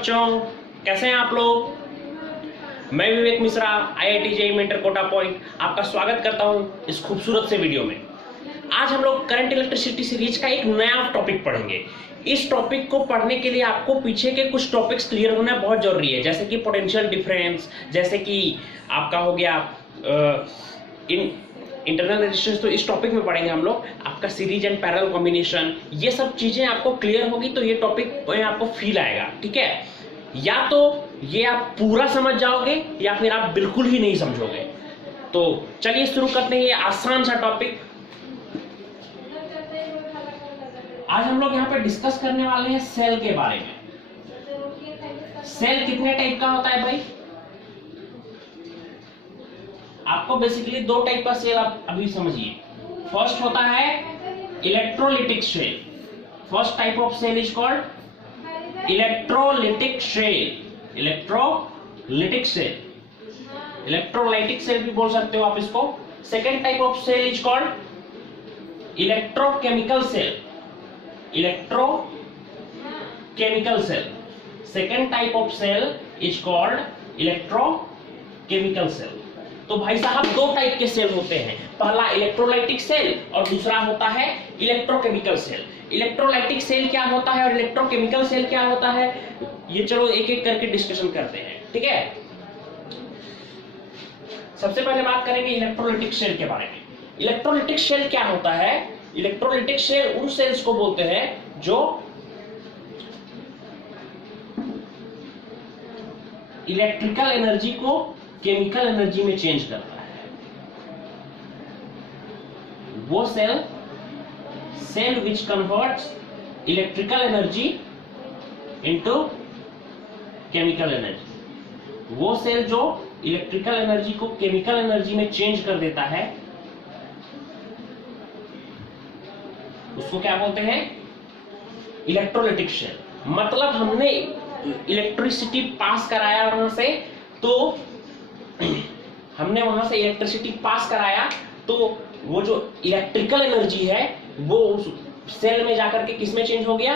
बच्चों, कैसे हैं आप लोग। मैं Vivek Mishra IIT JEE mentor Kota point आपका स्वागत करता हूं इस खूबसूरत से वीडियो में। आज हम लोग करंट इलेक्ट्रिसिटी सीरीज का एक नया टॉपिक पढ़ेंगे। इस टॉपिक को पढ़ने के लिए आपको पीछे के कुछ टॉपिक्स क्लियर होना बहुत जरूरी है, जैसे कि पोटेंशियल डिफरेंस, जैसे कि आपका हो गया इंटरनल रेजिस्टेंस। तो इस टॉपिक में पढ़ेंगे हम लोग आपका सीरीज एंड पैरेलल कॉम्बिनेशन। ये सब चीजें आपको क्लियर होगी तो ये टॉपिक आपको फील आएगा, ठीक है। या तो ये आप पूरा समझ जाओगे या फिर आप बिल्कुल ही नहीं समझोगे। तो चलिए शुरू करते हैं ये आसान सा टॉपिक। आज हम लोग यहाँ पे डिस्कस करने वाले हैं सेल के बारे में। सेल कितने टाइप का होता है भाई? आपको बेसिकली दो टाइप का सेल आप अभी समझिए। फर्स्ट होता है electrolytic cell. First type of cell is called electrolytic cell. Electrolytic cell, electrolytic cell भी बोल सकते हो आप इसको। Second type of cell is called electrochemical cell. Electrochemical cell, second type of cell is called electrochemical cell. तो भाई साहब दो टाइप के सेल होते हैं, पहला इलेक्ट्रोलाइटिक सेल और दूसरा होता है इलेक्ट्रोकेमिकल सेल। इलेक्ट्रोलाइटिक सेल क्या होता है और इलेक्ट्रोकेमिकल सेल क्या होता है, ये चलो एक एक करके डिस्कशन करते हैं, ठीक है। सबसे पहले बात करेंगे इलेक्ट्रोलाइटिक सेल के बारे में। इलेक्ट्रोलाइटिक सेल क्या होता है? इलेक्ट्रोलाइटिक सेल उन सेल्स को बोलते हैं जो इलेक्ट्रिकल एनर्जी को केमिकल एनर्जी में चेंज करता है। वो cell which converts electrical energy into chemical energy. वो सेल जो इलेक्ट्रिकल एनर्जी को केमिकल एनर्जी में चेंज कर देता है उसको क्या बोलते हैं? Electrolytic cell. मतलब हमने इलेक्ट्रिसिटी पास कराया वहां से, तो हमने वहां से इलेक्ट्रिसिटी पास कराया तो वो जो इलेक्ट्रिकल एनर्जी है वो उस सेल में जाकर के किस में चेंज हो गया?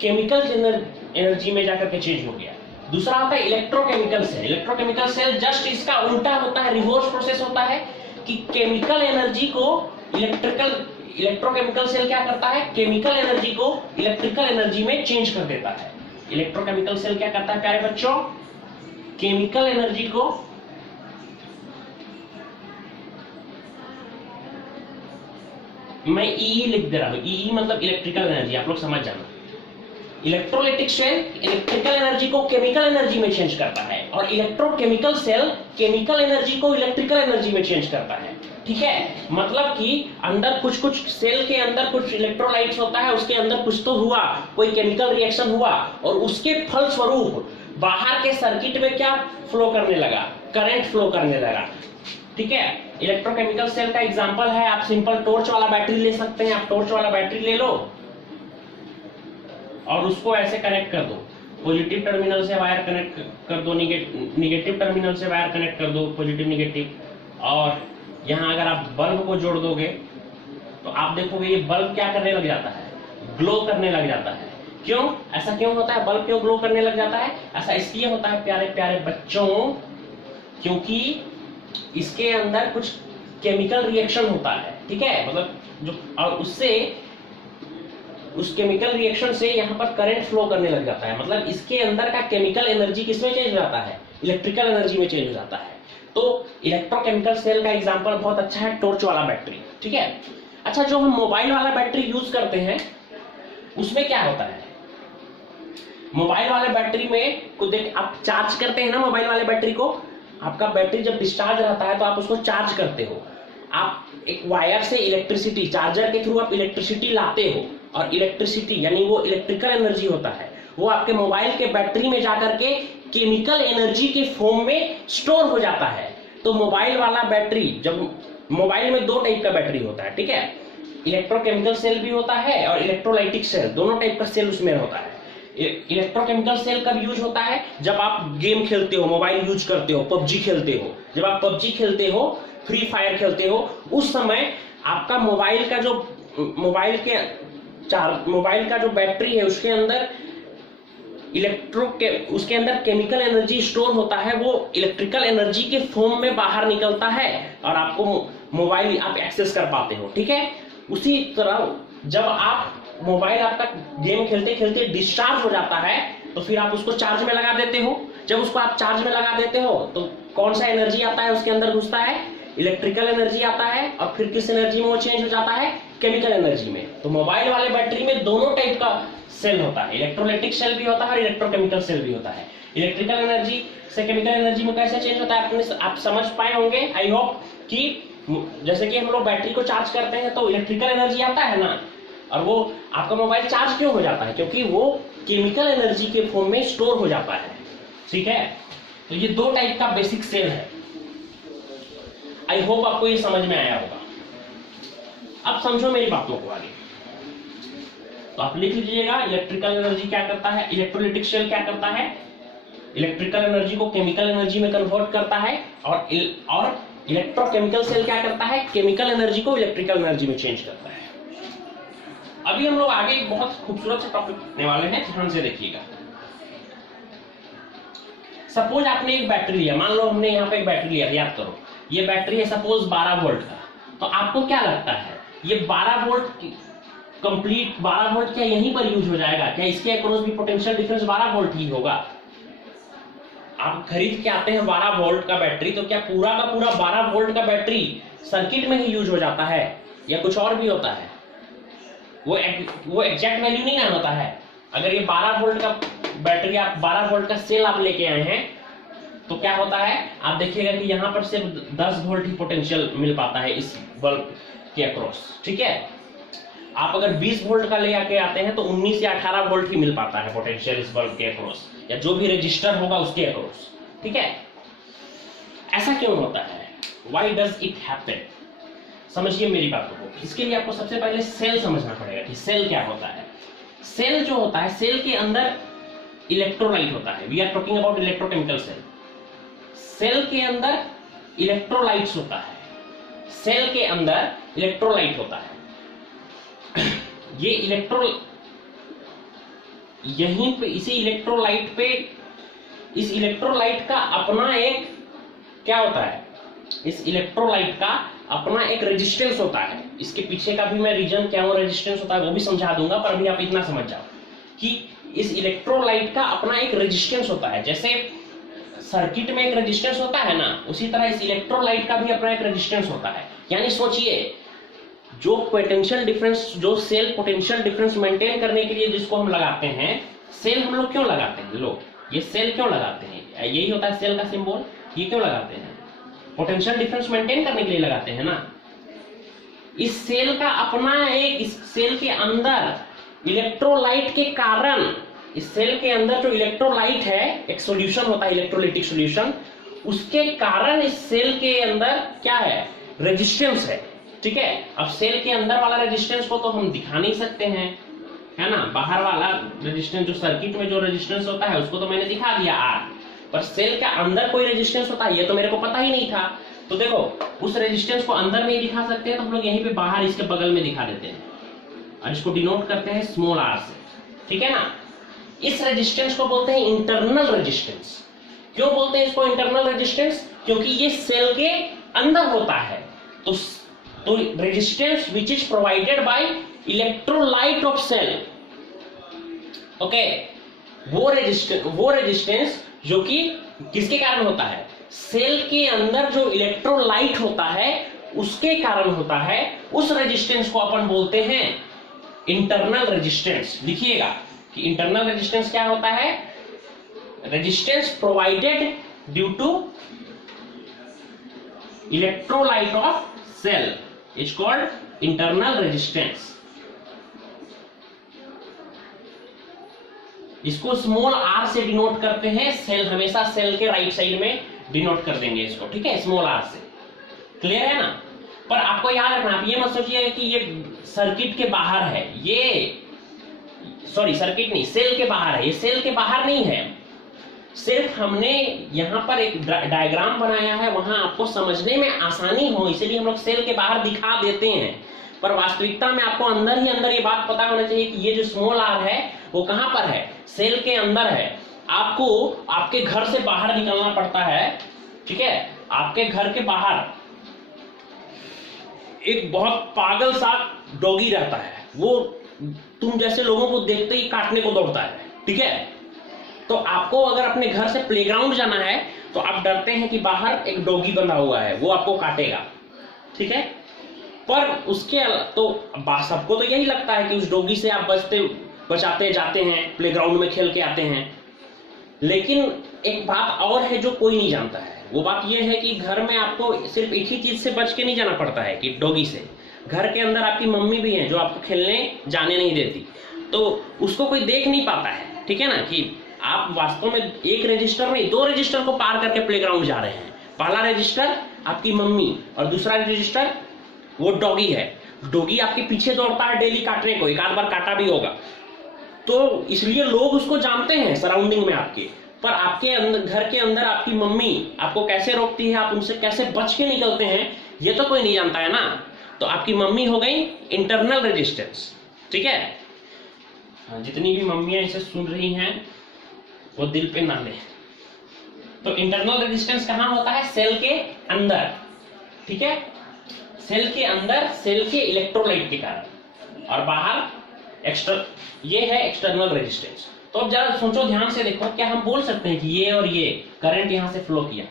केमिकल एनर्जी में जाकर के चेंज हो गया। दूसरा होता है electrochemical cell. Electrochemical cell just इसका उल्टा होता है, रिवर्स प्रोसेस होता है कि केमिकल एनर्जी को इलेक्ट्रोकेमिकल सेल क्या करता है? केमिकल एनर्जी को इलेक्ट्रिकल एनर्जी में चेंज कर देता है। इलेक्ट्रोकेमिकल सेल क्या करता है प्यारे बच्चों? केमिकल एनर्जी को मैं ई लिख दे रहा हूं, ई मतलब इलेक्ट्रिकल एनर्जी, आप लोग समझ जाना। इलेक्ट्रोलाइटिक सेल इलेक्ट्रिकल एनर्जी को केमिकल एनर्जी में चेंज करता है और इलेक्ट्रोकेमिकल सेल केमिकल एनर्जी को इलेक्ट्रिकल एनर्जी में चेंज करता है, ठीक है। मतलब कि अंदर कुछ सेल के अंदर कुछ इलेक्ट्रोलाइट्स होता है, उसके अंदर कुछ तो हुआ, कोई केमिकल रिएक्शन हुआ और उसके फलस्वरूप बाहर के सर्किट में क्या फ्लो करने लगा? करंट फ्लो करने लगा, ठीक है। इलेक्ट्रोकेमिकल सेल का एग्जांपल है, आप सिंपल टॉर्च वाला बैटरी ले सकते हैं। आप टॉर्च वाला बैटरी ले लो और उसको ऐसे कनेक्ट कर दो, पॉजिटिव टर्मिनल से वायर कनेक्ट कर दो, निगेटिव टर्मिनल से वायर कनेक्ट कर दो, पॉजिटिव निगेटिव। और यहाँ अगर आप बल्ब को जोड़ दोगे तो आप देखोगे ये बल्ब क्या करने लग जाता है? ग्लो करने लग जाता है। क्यों ऐसा क्यों होता है? बल्ब क्यों ग्लो करने लग जाता है? ऐसा इसलिए होता है प्यारे प्यारे बच्चों, क्योंकि इसके अंदर कुछ केमिकल रिएक्शन होता है, ठीक है। मतलब जो और उससे उस केमिकल रिएक्शन से यहाँ पर करंट फ्लो करने लग जाता है। मतलब इसके अंदर का केमिकल एनर्जी किसमें चेंज हो जाता है? इलेक्ट्रिकल एनर्जी में चेंज हो जाता है। तो इलेक्ट्रोकेमिकल सेल का एग्जांपल बहुत अच्छा है टॉर्च वाला बैटरी, ठीक है। अच्छा, जो हम मोबाइल वाला बैटरी यूज करते हैं उसमें क्या होता है? मोबाइल वाले बैटरी में को देख, आप चार्ज करते हैं ना मोबाइल वाले बैटरी को। आपका बैटरी जब डिस्चार्ज रहता है तो आप उसको चार्ज करते हो। आप एक वायर से इलेक्ट्रिसिटी, चार्जर के थ्रू आप इलेक्ट्रिसिटी लाते हो और इलेक्ट्रिसिटी यानी वो इलेक्ट्रिकल एनर्जी होता है, वो आपके मोबाइल के बैटरी में जाकर के केमिकल एनर्जी के फॉर्म में स्टोर हो जाता है। तो मोबाइल वाला बैटरी, जब मोबाइल में दो टाइप का बैटरी होता है, ठीक है। इलेक्ट्रोकेमिकल सेल भी होता है और इलेक्ट्रोलाइटिक सेल, दोनों टाइप का सेल उसमें होता है। इलेक्ट्रोकेमिकल सेल कब यूज होता है? जब आप गेम खेलते हो, मोबाइल यूज करते हो, पबजी खेलते हो। जब आप पबजी खेलते हो, फ्री फायर खेलते हो, उस समय आपका मोबाइल का जो बैटरी है उसके अंदर उसके अंदर केमिकल एनर्जी स्टोर होता है, वो इलेक्ट्रिकल एनर्जी के फॉर्म में बाहर निकलता है और आपको मोबाइल आप एक्सेस कर पाते हो, ठीक है। उसी तरह जब आप मोबाइल आपका गेम खेलते खेलते डिस्चार्ज हो जाता है तो फिर आप उसको चार्ज में लगा देते हो। जब उसको आप चार्ज में लगा देते हो तो कौन सा एनर्जी आता है उसके अंदर घुसता है, इलेक्ट्रिकल एनर्जी आता है, और फिर किस एनर्जी में वो चेंज हो जाता है, केमिकल एनर्जी में। तो मोबाइल वाले बैटरी में दोनों टाइप का सेल होता है, इलेक्ट्रोलाइटिक सेल भी होता है और इलेक्ट्रोकेमिकल सेल भी होता है। इलेक्ट्रिकल एनर्जी से केमिकल एनर्जी में कैसे चेंज होता है आप समझ पाए होंगे आई होप कि जैसे कि हम लोग बैटरी को चार्ज करते हैं तो इलेक्ट्रिकल एनर्जी आता है ना, और वो आपका मोबाइल चार्ज क्यों हो जाता है, क्योंकि वो केमिकल एनर्जी के फॉर्म में स्टोर हो जाता है, ठीक है। तो ये दो टाइप का बेसिक सेल है। आई होप आपको ये समझ में आया होगा। अब समझो मेरी बातों को आगे, तो आप लिख लीजिएगा इलेक्ट्रिकल एनर्जी क्या करता है, इलेक्ट्रोलाइटिक सेल क्या करता है, इलेक्ट्रिकल एनर्जी को केमिकल एनर्जी में कन्वर्ट करता है, और इलेक्ट्रोकेमिकल सेल क्या करता है, केमिकल एनर्जी को इलेक्ट्रिकल एनर्जी में चेंज करता है। अभी हम लोग आगे एक बहुत खूबसूरत से टॉपिक देखने वाले हैं, ध्यान से देखिएगा। सपोज आपने एक बैटरी लिया, मान लो हमने यहाँ पे एक बैटरी लिया, याद करो ये बैटरी है सपोज 12 वोल्ट का। तो आपको क्या लगता है ये 12 वोल्ट कंप्लीट 12 वोल्ट क्या यहीं पर यूज हो जाएगा, क्या इसके अक्रॉस भी पोटेंशियल डिफरेंस 12 वोल्ट ही होगा? आप खरीद के आते हैं 12 वोल्ट का बैटरी, तो क्या पूरा का पूरा 12 वोल्ट का बैटरी सर्किट में ही यूज हो जाता है या कुछ और भी होता है? वो एग्जैक्ट वैल्यू नहीं ना होता है। अगर ये 12 वोल्ट का बैटरी आप 12 वोल्ट का सेल आप लेके आए हैं तो क्या होता है आप देखिएगा कि यहाँ पर सिर्फ 10 वोल्ट ही पोटेंशियल मिल पाता है इस बल्ब के अक्रॉस, ठीक है। आप अगर 20 वोल्ट का ले आके आते हैं तो 19 या 18 वोल्ट ही मिल पाता है पोटेंशियल इस बल्ब के अक्रॉस या जो भी रजिस्टर होगा उसके अक्रॉस, ठीक है। ऐसा क्यों होता है, व्हाई डज इट हैपन? समझिए मेरी बातों को। इसके लिए आपको सबसे पहले सेल समझना पड़ेगा कि सेल क्या होता है। सेल जो होता है, सेल के अंदर इलेक्ट्रोलाइट होता है। We are talking about electrochemical cell. Cell के अंदर इलेक्ट्रोलाइट्स होता है, सेल के अंदर इलेक्ट्रोलाइट होता है। ये यहीं पे इसी इलेक्ट्रोलाइट पे, इस इलेक्ट्रोलाइट का अपना एक क्या होता है, इस इलेक्ट्रोलाइट का अपना एक रेजिस्टेंस होता है। इसके पीछे का भी मैं रीजन क्या वो रेजिस्टेंस होता है वो भी समझा दूंगा, पर अभी आप इतना समझ जाओ कि इस इलेक्ट्रोलाइट का अपना एक रेजिस्टेंस होता है। जैसे सर्किट में एक रेजिस्टेंस होता है ना, उसी तरह इस इलेक्ट्रोलाइट का भी अपना एक रेजिस्टेंस होता है। यानी सोचिए जो पोटेंशियल डिफरेंस, जो सेल पोटेंशियल डिफरेंस मेंटेन करने के लिए जिसको हम लगाते हैं, सेल हम लोग क्यों लगाते हैं, लोग ये सेल क्यों लगाते हैं, यही होता है सेल का सिंबल। ये क्यों लगाते हैं, पोटेंशियल डिफरेंस मेंटेन करने के लिए लगाते हैं ना। इस सेल का अपना एक, इस सेल के अंदर इलेक्ट्रोलाइट के कारण, इस सेल के अंदर जो इलेक्ट्रोलाइट है, एक सॉल्यूशन होता है इलेक्ट्रोलाइटिक सॉल्यूशन, उसके कारण इस सेल के अंदर क्या है, रेजिस्टेंस है, ठीक है। अब सेल के अंदर वाला रेजिस्टेंस को तो हम दिखा नहीं सकते हैं, है ना। बाहर वाला रेजिस्टेंस जो सर्किट में जो रेजिस्टेंस होता है उसको तो मैंने दिखा दिया R, पर सेल के अंदर कोई रेजिस्टेंस होता है ये तो मेरे को पता ही नहीं था। तो देखो उस रेजिस्टेंस को अंदर नहीं दिखा सकते हैं तो हम लोग यहीं पे बाहर इसके बगल में दिखा देते हैं और इसको डिनोट करते हैं स्मॉल r से, ठीक है ना। इस रेजिस्टेंस को बोलते हैं इंटरनल रेजिस्टेंस। क्यों बोलते हैं इसको इंटरनल रेजिस्टेंस, क्योंकि ये सेल के अंदर होता है। तो resistance which is provided by electrolyte of cell, okay. वो रेजिस्टेंस जो कि किसके कारण होता है, सेल के अंदर जो इलेक्ट्रोलाइट होता है उसके कारण होता है। उस रेजिस्टेंस को अपन बोलते हैं इंटरनल रेजिस्टेंस। लिखिएगा कि इंटरनल रेजिस्टेंस क्या होता है, resistance provided due to electrolyte of cell is called internal resistance. इसको स्मॉल r से डिनोट करते हैं। सेल हमेशा सेल के राइट साइड में डिनोट कर देंगे इसको, ठीक है, स्मॉल r से। क्लियर है ना। पर आपको याद रखना, आप ये मत सोचिए कि ये सर्किट के बाहर है, ये सॉरी सर्किट नहीं, सेल के बाहर है। ये सेल के बाहर नहीं है, सिर्फ हमने यहाँ पर एक डायग्राम बनाया है, वहां आपको समझने में आसानी हो इसलिए हम लोग सेल के बाहर दिखा देते हैं। पर वास्तविकता में आपको अंदर ही अंदर ये बात पता होना चाहिए कि ये जो स्मॉल r है वो कहां पर है? सेल के अंदर है। आपको आपके घर से बाहर निकलना पड़ता है, ठीक है? आपके घर के बाहर एक बहुत पागल सा डॉगी रहता है, वो तुम जैसे लोगों को देखते ही काटने को दौड़ता है, ठीक है? तो आपको अगर अपने घर से प्लेग्राउंड जाना है तो आप डरते हैं कि बाहर एक डॉगी बंधा हुआ है, वो आपको काटेगा, ठीक है? पर उसके तो सबको तो यही लगता है कि उस डॉगी से आप बचाते जाते हैं, प्लेग्राउंड में खेल के आते हैं। लेकिन एक बात और है जो कोई नहीं जानता है, वो बात यह है कि घर में आपको सिर्फ एक ही चीज से बच के नहीं जाना पड़ता है कि डॉगी से। घर के अंदर आपकी मम्मी भी है जो आपको खेलने जाने नहीं देती, तो उसको कोई देख नहीं पाता है, ठीक है ना? कि आप वास्तव में एक रजिस्टर नहीं, 2 रजिस्टर को पार करके प्लेग्राउंड जा रहे हैं। पहला रजिस्टर आपकी मम्मी और दूसरा रजिस्टर वो डॉगी है। डॉगी आपके पीछे दौड़ता है डेली काटने को, एक आध बार काटा भी होगा, तो इसलिए लोग उसको जानते हैं सराउंडिंग में आपके। पर आपके अंदर, घर के अंदर आपकी मम्मी आपको कैसे रोकती है, आप उनसे कैसे बच के निकलते हैं, ये तो कोई नहीं जानता है ना। तो आपकी मम्मी हो गई इंटरनल रेजिस्टेंस, ठीक है? जितनी भी मम्मियां इसे सुन रही हैं वो दिल पे ना ले। तो इंटरनल रेजिस्टेंस कहां होता है? सेल के अंदर, ठीक है? सेल के अंदर, सेल के इलेक्ट्रोलाइट के कारण, और बाहर ये है एक्सटर्नल रेजिस्टेंस। तो अब जरा सोचो, ध्यान से देखो, क्या हम बोल सकते हैं कि ये और ये करंट यहां से फ्लो किया,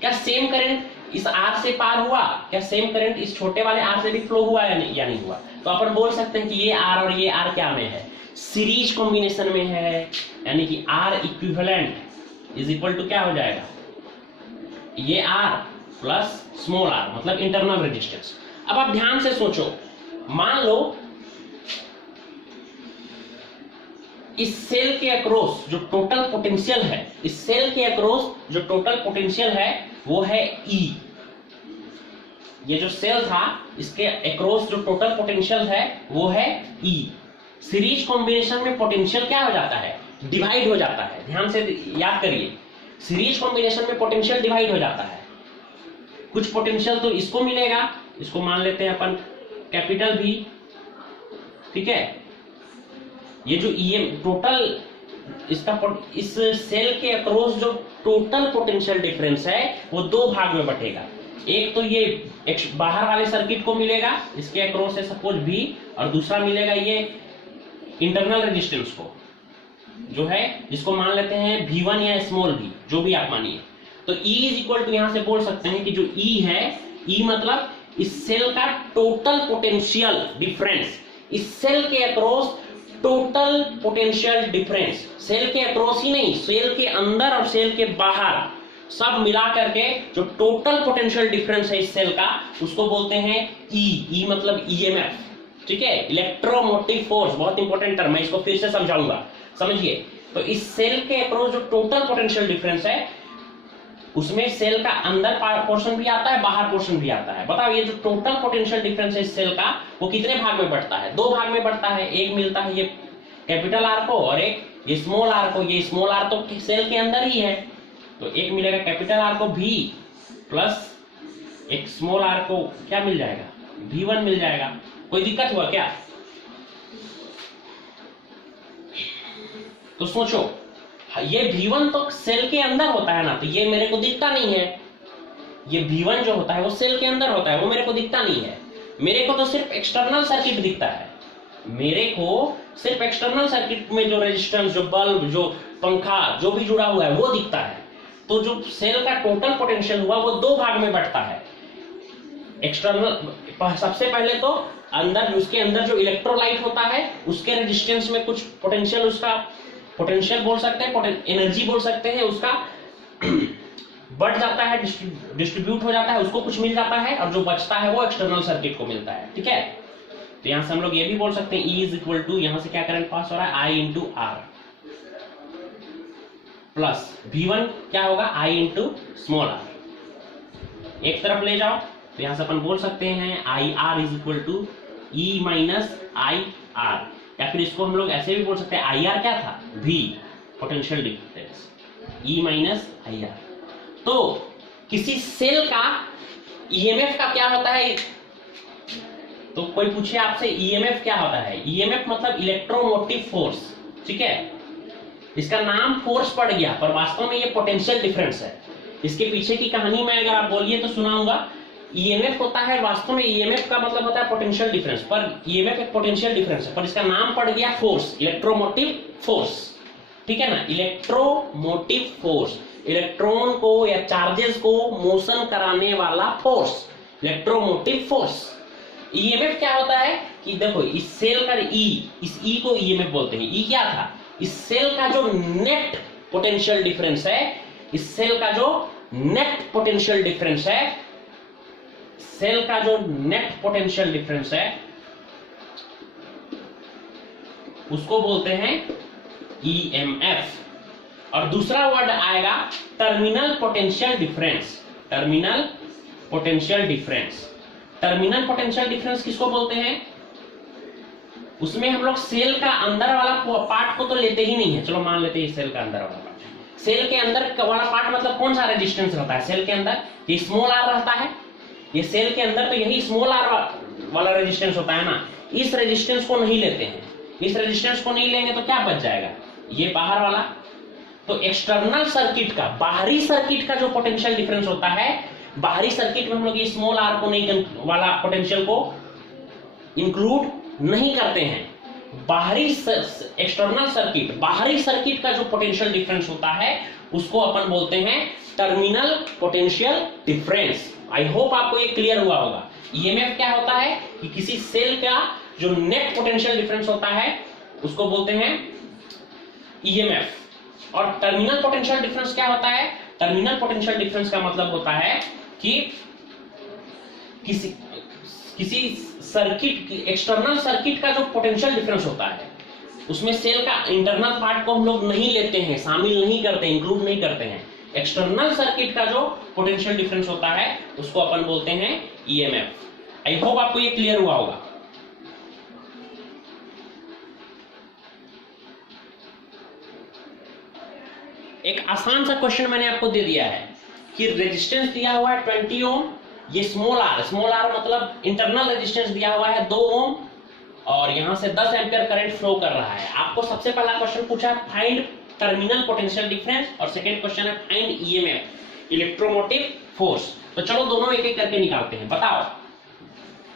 क्या सेम करंट इस आर से पार हुआ? क्या सेम करंट इस छोटे वाले आर से भी फ्लो हुआ या नहीं हुआ? तो अपन बोल सकते हैं कि ये आर और ये आर क्या में है? सीरीज कॉम्बिनेशन में है, यानी कि R equivalent is equal to क्या हो जाएगा? ये आर प्लस स्मॉल आर, मतलब इंटरनल रेजिस्टेंस। अब आप ध्यान से सोचो, मान लो इस सेल के अक्रॉस जो टोटल पोटेंशियल है, इस सेल के अक्रॉस जो टोटल पोटेंशियल है वो है E। ये जो सेल था इसके अक्रॉस जो टोटल पोटेंशियल है वो है E। सीरीज कॉम्बिनेशन में पोटेंशियल क्या हो जाता है? डिवाइड हो जाता है। ध्यान से याद करिए, सीरीज कॉम्बिनेशन में पोटेंशियल डिवाइड हो जाता है। कुछ पोटेंशियल तो इसको मिलेगा, इसको मान लेते हैं अपन कैपिटल भी, ठीक है? ये जो टोटल इसका इस सेल के अक्रॉस जो टोटल पोटेंशियल डिफरेंस है वो 2 भाग में बटेगा। एक तो ये बाहर वाले सर्किट को मिलेगा, इसके अक्रॉस है सपोज V, और दूसरा मिलेगा ये इंटरनल रेजिस्टेंस को, जो है जिसको मान लेते हैं V1 या स्मॉल v, जो भी आप मानिए। तो E इज इक्वल टू, यहां से बोल सकते हैं कि जो E है, E मतलब इस सेल का टोटल पोटेंशियल डिफरेंस, इस सेल के across total potential difference, cell के अक्रॉस ही नहीं, सेल के अंदर और सेल के बाहर सब मिला करके जो टोटल पोटेंशियल डिफरेंस है इस सेल का, उसको बोलते हैं E। E मतलब EMF, ठीक है? इलेक्ट्रोमोटिव फोर्स, बहुत इंपॉर्टेंट टर्म है, इसको फिर से समझाऊंगा, समझिए। तो इस सेल के अक्रॉस जो टोटल पोटेंशियल डिफरेंस है उसमें सेल का अंदर पोर्शन भी आता है, बाहर पोर्शन भी आता है। बताओ, ये जो टोटल पोटेंशियल डिफरेंस है इस सेल का वो कितने भाग में बढ़ता है? 2 भाग में बढ़ता है। एक मिलता है ये कैपिटल आर को और एक ये स्मॉल आर को। ये स्मॉल आर तो सेल के अंदर ही है, तो एक मिलेगा कैपिटल आर को V प्लस एक स्मॉल आर को क्या मिल जाएगा? V1 मिल जाएगा। कोई दिक्कत हुआ क्या? तो सोचो, ये V1 तो सेल के अंदर होता है ना, तो ये मेरे को दिखता नहीं है। ये V1 जो होता है वो सेल के अंदर होता है, वो मेरे को दिखता नहीं है। मेरे को तो सिर्फ एक्सटर्नल सर्किट दिखता है। मेरे को सिर्फ एक्सटर्नल सर्किट में जो रेजिस्टेंस, जो बल्ब, जो पंखा, जो भी जुड़ा हुआ है वो दिखता है। तो जो सेल का टोटल पोटेंशियल हुआ वो 2 भाग में बढ़ता है। एक्सटर्नल, सबसे पहले तो अंदर, उसके अंदर जो इलेक्ट्रोलाइट होता है उसके रेजिस्टेंस में कुछ पोटेंशियल, उसका पोटेंशियल बोल सकते हैं, एनर्जी बोल सकते हैं, उसका बढ़ जाता है, डिस्ट्रीब्यूट हो जाता है, उसको कुछ मिल जाता है, और जो बचता है वो एक्सटर्नल सर्किट को मिलता है, ठीक है? तो यहां से हम लोग ये भी बोल सकते हैं E इज इक्वल टू, यहां से क्या करंट पास हो रहा है? I into are plus V1 क्या होगा? I into small R. एक तरफ ले जाओ तो यहां से अपन बोल सकते हैं IR is equal to E minus IR, या फिर इसको हम लोग ऐसे भी बोल सकते हैं IR क्या था? V, potential difference, E minus IR। तो किसी सेल का EMF का क्या होता है? तो कोई पूछे आपसे ईएमएफ क्या होता है, ईएमएफ मतलब इलेक्ट्रोमोटिव फोर्स, ठीक है। इसका नाम फोर्स पड़ गया पर वास्तव में ये पोटेंशियल डिफरेंस है। इसके पीछे की कहानी मैं अगर आप बोलिए तो सुनाऊंगा। ईएमएफ होता है, वास्तव में ईएमएफ का मतलब होता है पोटेंशियल डिफरेंस, पर ईएमएफ एक पोटेंशियल डिफरेंस है, पर इसका नाम पड़ गया फोर्स, इलेक्ट्रोमोटिव फोर्स, ठीक है ना। इलेक्ट्रोमोटिव फोर्स, इलेक्ट्रॉन को या चार्जेस को मोशन कराने वाला फोर्स, इलेक्ट्रोमोटिव फोर्स। ईएमएफ क्या होता है कि देखो इस सेल का इस ई को ईएमएफ बोलते हैं। ई क्या था, इस सेल का जो नेट पोटेंशियल डिफरेंस है, इस सेल का जो नेट पोटेंशियल डिफरेंस है, सेल का जो नेट पोटेंशियल डिफरेंस है उसको बोलते हैं ईएमएफ। और दूसरा वर्ड आएगा terminal potential difference, terminal potential difference. Terminal potential difference किसको बोलते हैं, उसमें हम लोग सेल का अंदर वाला पार्ट को तो लेते ही नहीं है, चलो मान लेते हैं सेल का अंदर वाला पार्ट। सेल के अंदर वाला पार्ट मतलब कौन सा रेजिस्टेंस रहता है सेल के अंदर, ये स्मॉल आर रहता है, ये सेल के अंदर तो यही स्मॉल आर वाला रेजिस्टेंस होता है ना। इस रेजिस्टेंस को नहीं लेते हैं, इस रेजिस्टेंस को नहीं लेंगे तो क्या बच जाएगा, ये बाहर वाला। तो एक्सटर्नल सर्किट का, बाहरी सर्किट का जो पोटेंशियल डिफरेंस होता है, बाहरी सर्किट में हम लोग ये स्मॉल आर को नहीं वाला पोटेंशियल को इंक्लूड नहीं करते हैं। बाहरी एक्सटर्नल सर्किट, बाहरी सर्किट का जो पोटेंशियल डिफरेंस होता है उसको अपन बोलते हैं terminal potential difference. I hope आपको ये क्लियर हुआ होगा। ईएमएफ क्या होता है कि किसी सेल का जो नेट पोटेंशियल डिफरेंस होता है उसको बोलते हैं ईएमएफ। और टर्मिनल पोटेंशियल डिफरेंस क्या होता है, टर्मिनल पोटेंशियल डिफरेंस का मतलब होता है कि किसी सर्किट, एक्सटर्नल सर्किट का जो पोटेंशियल डिफरेंस होता है उसमें सेल का इंटरनल पार्ट को हम लोग नहीं लेते हैं, शामिल नहीं करते, इंक्लूड नहीं करते हैं। एक्सटर्नल सर्किट का जो पोटेंशियल डिफरेंस होता है उसको अपन बोलते हैं ईएमएफ। आई होप आपको ये क्लियर हुआ होगा। एक आसान सा क्वेश्चन मैंने आपको दे दिया है कि रेजिस्टेंस दिया हुआ है 20 ओम, ये स्मॉल आर मतलब इंटरनल रेजिस्टेंस दिया हुआ है 2 ओम और यहां से 10 एम्पियर करंट फ्लो कर रहा है। आपको सबसे पहला क्वेश्चन पूछा है फाइंड टर्मिनल पोटेंशियल डिफरेंस और सेकंड क्वेश्चन है फाइंड ईएमएफ, इलेक्ट्रोमोटिव फोर्स। तो चलो दोनों एक एक करके निकालते हैं। बताओ,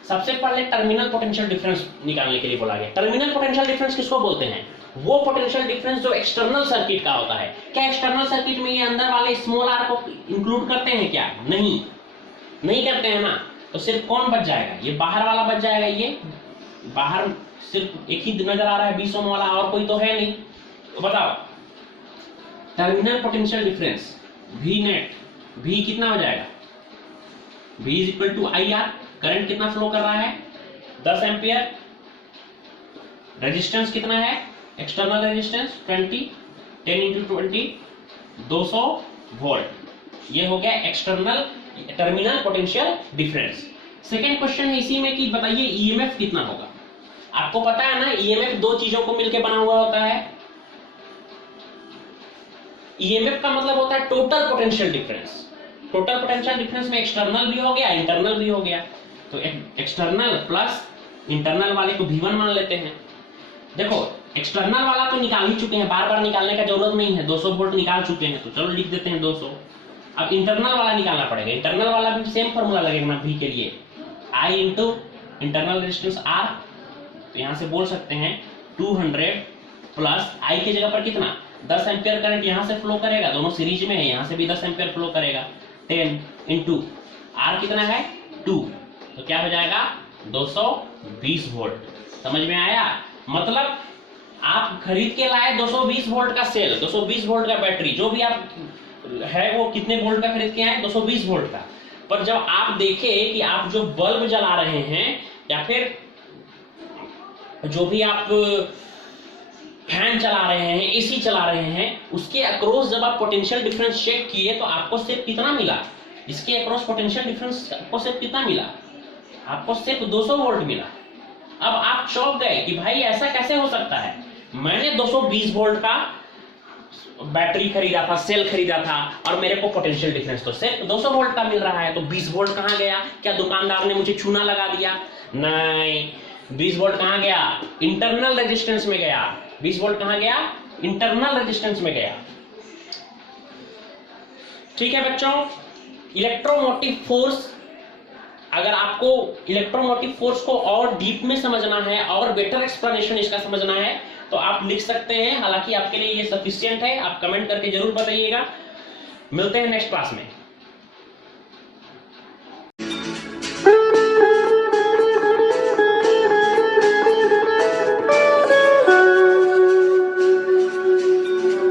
सबसे पहले टर्मिनल पोटेंशियल डिफरेंस निकालने के लिए बोला गया। टर्मिनल पोटेंशियल डिफरेंस किसको बोलते हैं, वो पोटेंशियल डिफरेंस जो एक्सटर्नल सर्किट का होता है। क्या एक्सटर्नल सर्किट में ये अंदर वाले स्मॉल आर को इंक्लूड करते हैं क्या, नहीं करते हैं ना। तो सिर्फ कौन बच जाएगा, ये बाहर वाला बच जाएगा। ये बाहर सिर्फ एक ही नजर आ रहा है 20 ओम वाला, और कोई तो है नहीं। तो बताओ terminal potential difference V net, V कितना हो जाएगा, V is equal to IR। Current कितना फ्लो कर रहा है 10 एम्पियर, रेजिस्टेंस कितना है, एक्सटर्नल रेजिस्टेंस 20, 10 इंटू 20 200 वोल्ट। ये हो गया external terminal potential difference. Second question है इसी में कि बताइए ईएमएफ कितना होगा। आपको पता है ना ईएमएफ दो चीजों को मिलकर बना हुआ होता है। ईएमएफ का मतलब होता है total potential difference. Total potential difference में एक्सटर्नल भी हो गया, इंटरनल भी हो गया। तो एक्सटर्नल प्लस इंटरनल वाले को V1 मान लेते हैं। देखो एक्सटर्नल वाला तो निकाल ही चुके हैं, बार बार निकालने का जरूरत नहीं है, 200 वोल्ट निकाल चुके हैं, तो चलो लिख देते हैं 200। अब इंटरनल वाला निकालना पड़ेगा। इंटरनल वाला भी सेम फॉर्मूला लगेगा ना V के लिए, I into internal resistance R। तो यहां से बोल सकते हैं 200 प्लस I की जगह पर कितना 10 एम्पियर करंट यहां से फ्लो करेगा, दोनों सीरीज में है, यहां से भी 10 एम्पियर फ्लो करेगा। 10 इंटू R कितना है 2, तो क्या हो जाएगा 220 वोल्ट। समझ में आया, मतलब आप खरीद के लाए 220 वोल्ट का सेल, 220 वोल्ट का बैटरी, जो भी आप है वो कितने वोल्ट का खरीद के आए 220 वोल्ट का। पर जब आप देखें कि आप जो बल्ब जला रहे हैं या फिर जो भी आप फैन चला रहे हैं, एसी चला रहे हैं, उसके अक्रॉस जब आप पोटेंशियल डिफरेंस चेक किए तो आपको सिर्फ कितना मिला, इसके अक्रॉस पोटेंशियल डिफरेंस आपको सिर्फ कितना मिला, आपको सिर्फ 200 वोल्ट मिला। अब आप चौंक गए कि भाई ऐसा कैसे हो सकता है, मैंने 220 वोल्ट का बैटरी खरीदा था, सेल खरीदा था, और मेरे को पोटेंशियल डिफरेंस तो सिर्फ 200 वोल्ट का मिल रहा है, तो 20 वोल्ट कहां गया, क्या दुकानदार ने मुझे चूना लगा दिया। नहीं, 20 वोल्ट कहां गया? इंटरनल रेजिस्टेंस में गया। 20 वोल्ट कहां गया? इंटरनल रेजिस्टेंस में गया। ठीक है बच्चों, इलेक्ट्रोमोटिव फोर्स, अगर आपको इलेक्ट्रोमोटिव फोर्स को और डीप में समझना है और बेटर एक्सप्लेनेशन इसका समझना है तो आप लिख सकते हैं। हालांकि आपके लिए ये सफिशिएंट है, आप कमेंट करके जरूर बताइएगा। मिलते हैं नेक्स्ट क्लास में।